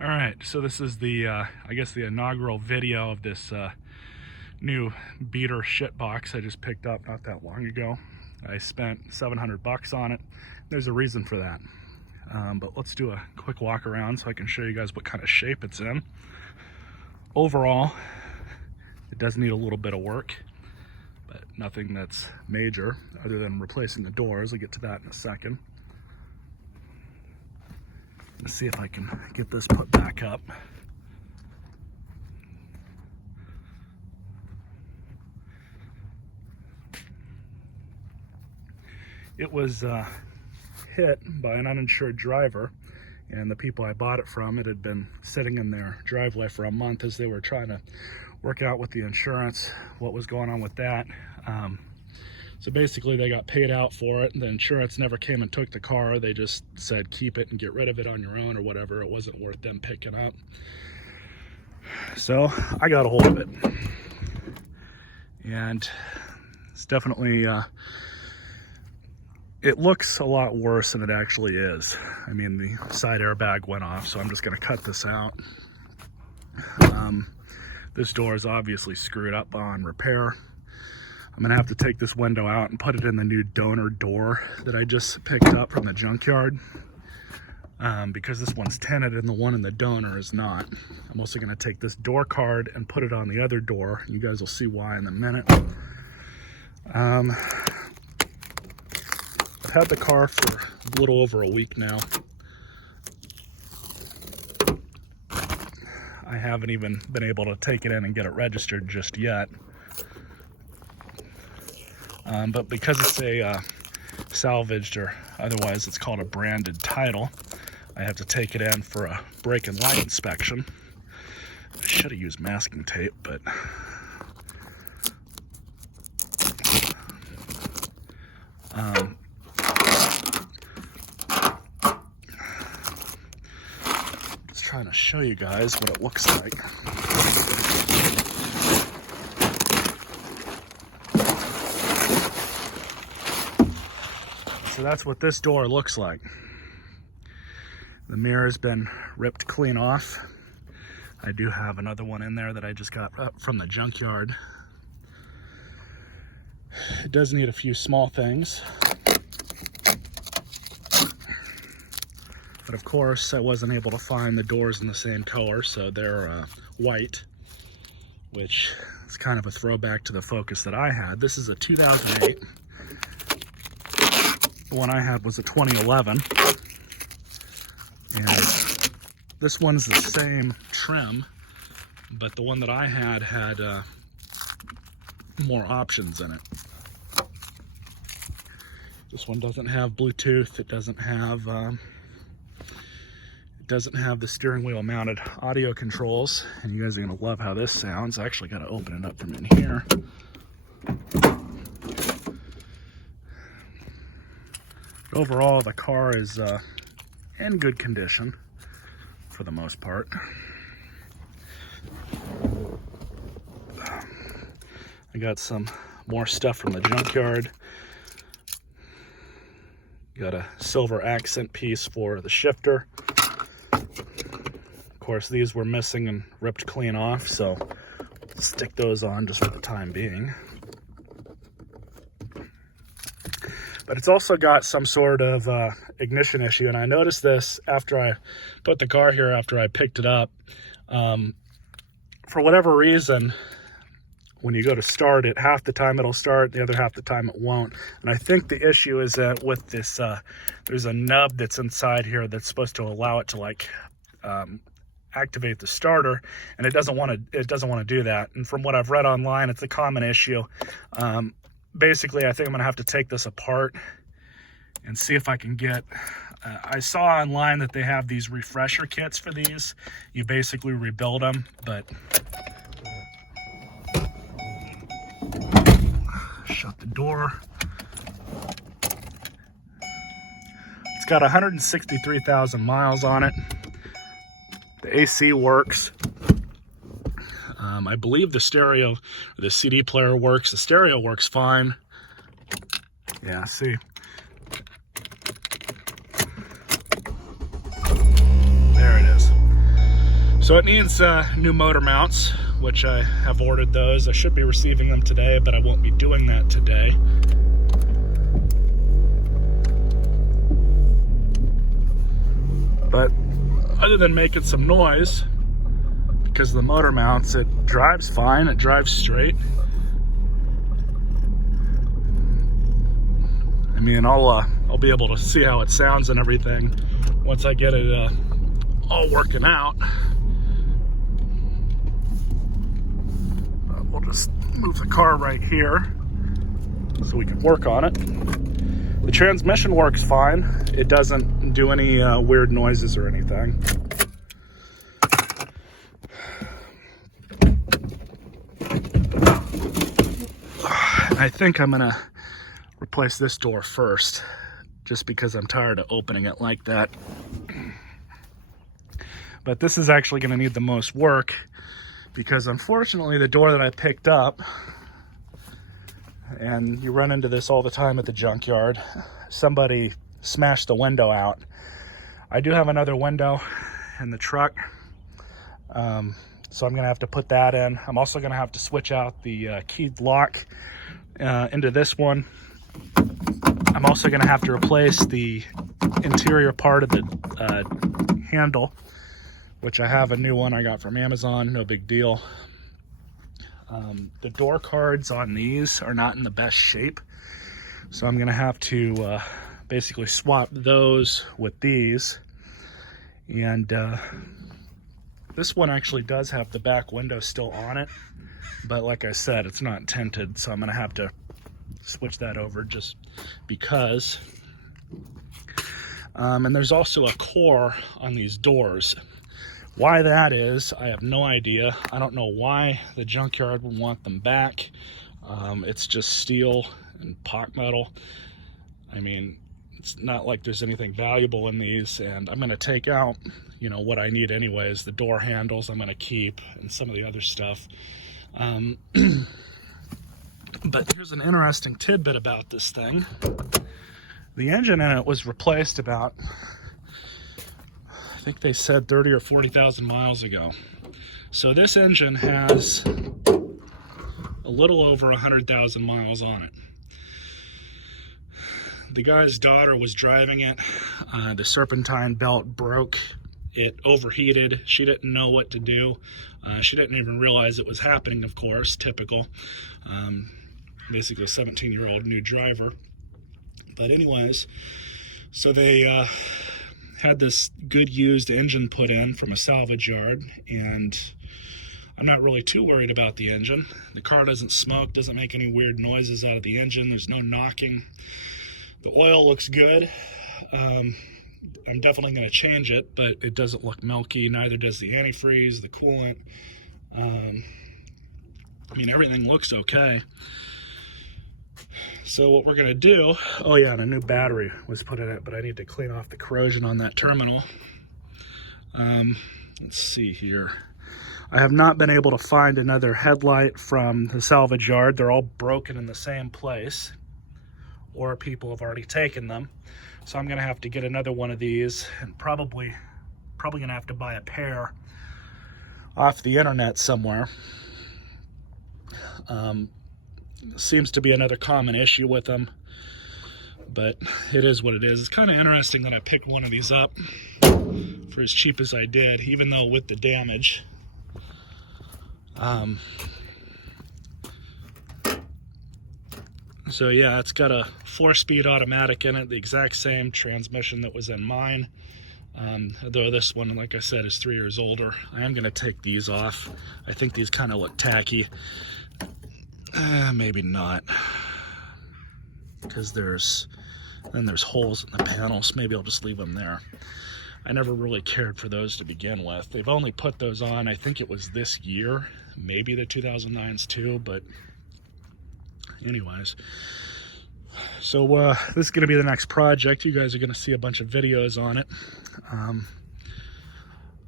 All right, so this is the, I guess the inaugural video of this new beater shit box I just picked up not that long ago. I spent $700 on it. There's a reason for that. But let's do a quick walk around so I can show you guys what kind of shape it's in. Overall, it does need a little bit of work, but nothing that's major other than replacing the doors. I'll get to that in a second. Let's see if I can get this put back up. It was hit by an uninsured driver, and the people I bought it from, it had been sitting in their driveway for a month as they were trying to work out with the insurance what was going on with that. So basically they got paid out for it, and the insurance never came and took the car. They just said keep it and get rid of it on your own or whatever. It wasn't worth them picking up. So I got a hold of it, and it's definitely it looks a lot worse than it actually is. I mean, the side airbag went off, so I'm just going to cut this out. This door is obviously screwed up on repair. I'm gonna have to take this window out and put it in the new donor door that I just picked up from the junkyard, because this one's tinted and the one in the donor is not. I'm also gonna take this door card and put it on the other door. You guys will see why in a minute. I've had the car for a little over a week now. I haven't even been able to take it in and get it registered just yet. But because it's a salvaged, or otherwise it's called a branded title, I have to take it in for a brake and light inspection. I should have used masking tape, but just trying to show you guys what it looks like. So that's what this door looks like. The mirror's been ripped clean off. I do have another one in there that I just got up from the junkyard. It does need a few small things. But of course, I wasn't able to find the doors in the same color, so they're white, which is kind of a throwback to the Focus that I had. This is a 2008. The one I had was a 2011, and this one's the same trim, but the one that I had more options in it. This one doesn't have Bluetooth. It doesn't have the steering wheel mounted audio controls, and you guys are gonna love how this sounds. I actually got to open it up from in here. Overall, the car is in good condition for the most part. I got some more stuff from the junkyard. Got a silver accent piece for the shifter. Of course, these were missing and ripped clean off, so I'll stick those on just for the time being. But it's also got some sort of ignition issue, and I noticed this after I put the car here, after I picked it up. For whatever reason, when you go to start it, half the time it'll start, the other half the time it won't. And I think the issue is that with this, there's a nub that's inside here that's supposed to allow it to like activate the starter, and it doesn't want to do that. And from what I've read online, it's a common issue. Basically, I think I'm gonna have to take this apart and see if I can get, I saw online that they have these refresher kits for these. You basically rebuild them, but shut the door. It's got 163,000 miles on it. The AC works. I believe the stereo, or the CD player works. The stereo works fine. Yeah, see. There it is. So it needs new motor mounts, which I have ordered those. I should be receiving them today, but I won't be doing that today. But other than making some noise, because of the motor mounts, it drives fine, it drives straight. I mean, I'll be able to see how it sounds and everything once I get it all working out. We'll just move the car right here so we can work on it. The transmission works fine. It doesn't do any weird noises or anything. I think I'm gonna replace this door first, just because I'm tired of opening it like that. But this is actually gonna need the most work, because unfortunately the door that I picked up, and you run into this all the time at the junkyard, somebody smashed the window out. I do have another window in the truck, so I'm gonna have to put that in. I'm also gonna have to switch out the keyed lock into this one. I'm also gonna have to replace the interior part of the handle, which I have a new one I got from Amazon, no big deal. The door cards on these are not in the best shape, so I'm gonna have to basically swap those with these. And this one actually does have the back window still on it, but like I said, it's not tinted, so I'm gonna have to switch that over just because. And there's also a core on these doors. Why that is, I have no idea. I don't know why the junkyard would want them back. It's just steel and pot metal. I mean, it's not like there's anything valuable in these, and I'm gonna take out, you know, what I need anyways. The door handles I'm gonna keep, and some of the other stuff. But here's an interesting tidbit about this thing. The engine in it was replaced about, I think they said 30 or 40,000 miles ago. So this engine has a little over 100,000 miles on it. The guy's daughter was driving it. The serpentine belt broke. It overheated. She didn't know what to do. She didn't even realize it was happening, of course, typical. Basically a 17-year-old new driver. But anyways, so they had this good used engine put in from a salvage yard, and I'm not really too worried about the engine. The car doesn't smoke, doesn't make any weird noises out of the engine. There's no knocking. The oil looks good. I'm definitely going to change it, but it doesn't look milky. Neither does the antifreeze, the coolant. I mean, everything looks okay. So what we're going to do, oh yeah, and a new battery was put in it, but I need to clean off the corrosion on that terminal. Let's see here. I have not been able to find another headlight from the salvage yard. They're all broken in the same place, or people have already taken them. So I'm going to have to get another one of these, and probably going to have to buy a pair off the internet somewhere. Seems to be another common issue with them, but it is what it is. It's kind of interesting that I picked one of these up for as cheap as I did, even though with the damage. So yeah, it's got a 4-speed automatic in it, the exact same transmission that was in mine. Though this one, like I said, is 3 years older. I am going to take these off. I think these kind of look tacky. Maybe not, because there's holes in the panels. Maybe I'll just leave them there. I never really cared for those to begin with. They've only put those on, I think it was this year, maybe the 2009s too, but anyways. So this is going to be the next project. You guys are going to see a bunch of videos on it.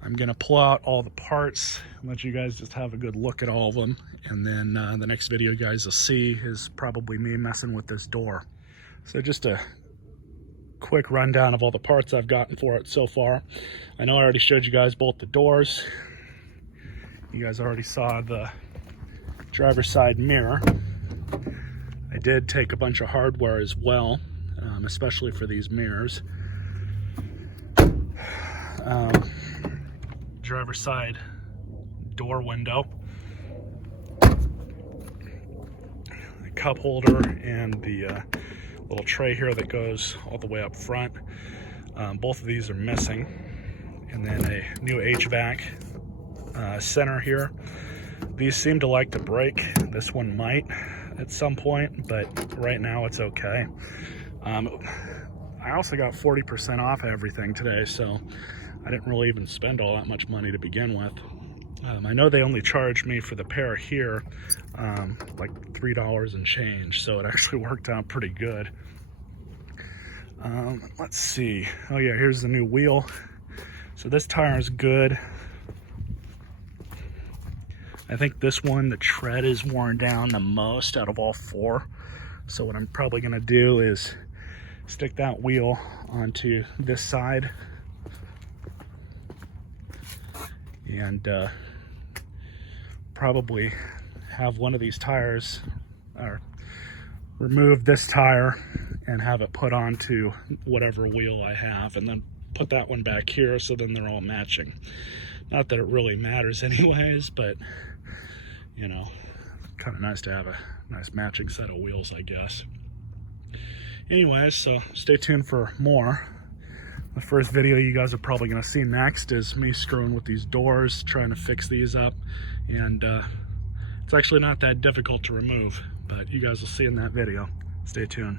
I'm going to pull out all the parts and let you guys just have a good look at all of them. And then the next video you guys will see is probably me messing with this door. So just a quick rundown of all the parts I've gotten for it so far. I know I already showed you guys both the doors. You guys already saw the driver's side mirror. I did take a bunch of hardware as well, especially for these mirrors. Driver's side door window, the cup holder, and the little tray here that goes all the way up front. Both of these are missing. And then a new HVAC center here. These seem to like to break. This one might at some point, but right now it's okay. I also got 40% off everything today, so I didn't really even spend all that much money to begin with. I know they only charged me for the pair here like $3 and change, so it actually worked out pretty good. Let's see. Oh yeah, here's the new wheel. So this tire is good. I think this one, the tread is worn down the most out of all four. So what I'm probably gonna do is stick that wheel onto this side and probably have one of these tires, or remove this tire and have it put onto whatever wheel I have, and then put that one back here, so then they're all matching. Not that it really matters anyways, but you know, kind of nice to have a nice matching set of wheels, I guess. Anyways, so stay tuned for more. The first video you guys are probably going to see next is me screwing with these doors, trying to fix these up, and it's actually not that difficult to remove, but you guys will see in that video. Stay tuned.